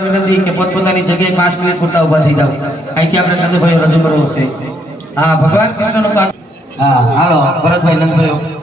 નથી કે પોતપોતાની જગ્યાએ 5 મિનિટ પૂરતા ઊભા થઈ જાવ અહીંથી આપણે નંદભાઈ રજૂ કરવો છે હા ભગવાન કૃષ્ણનો હા હાલો ભરતભાઈ નંદભાઈ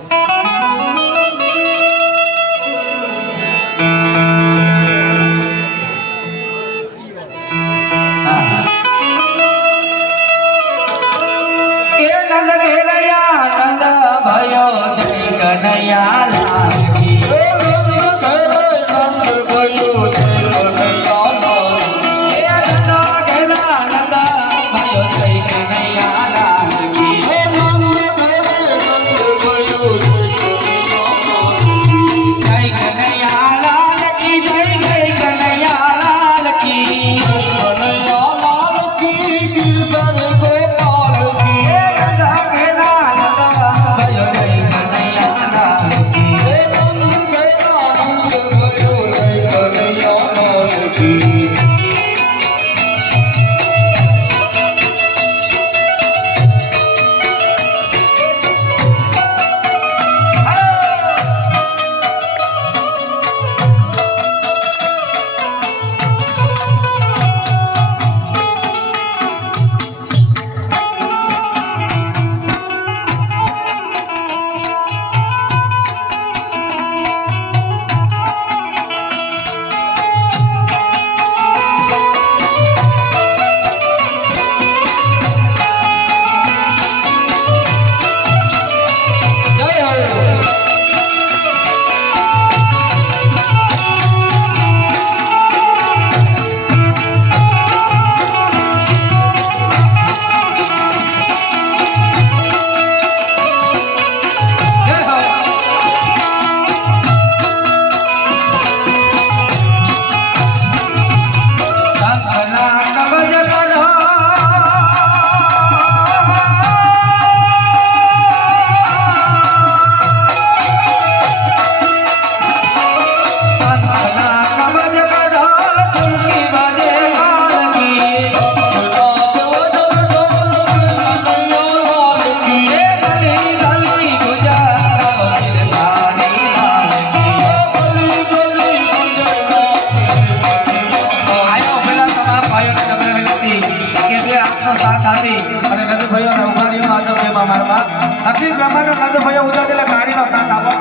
અખિલ બ્રહ્માંડ નંદ ભયો ઉજા દેલા ગાડીનો સાથ આપો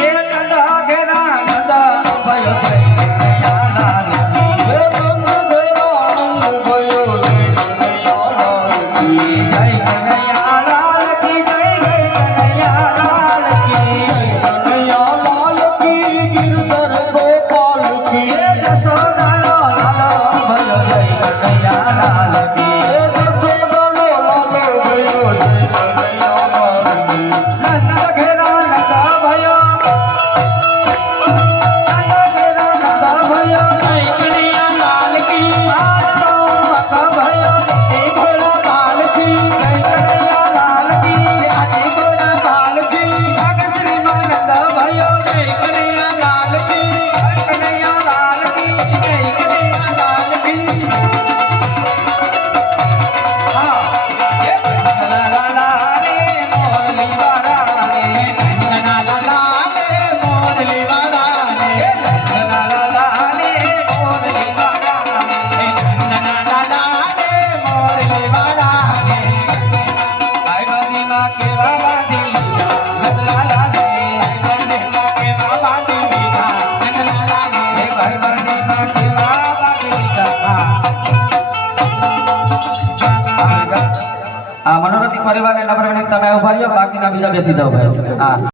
એ નંદ ઘેરા નંદ ભયો જય કનૈયા લાલ કી એ નંદ ઘેરા નંદ ભયો જય કનૈયા લાલ કી જય કનૈયા લાલ કી જય કનૈયા લાલ કી જય કનૈયા લાલ કી ગિરધર ગોપાલ કી એ જશોદા લાલો ભયો જય કનૈયા લાલ કી એ જશોદા લાલો ભયો જય મનોરથી પરિવારને નમ્ર વિનંતી તમે ઉભા રહ્યો બાકીના બીજા બેસી જાઓ ભાઈ હા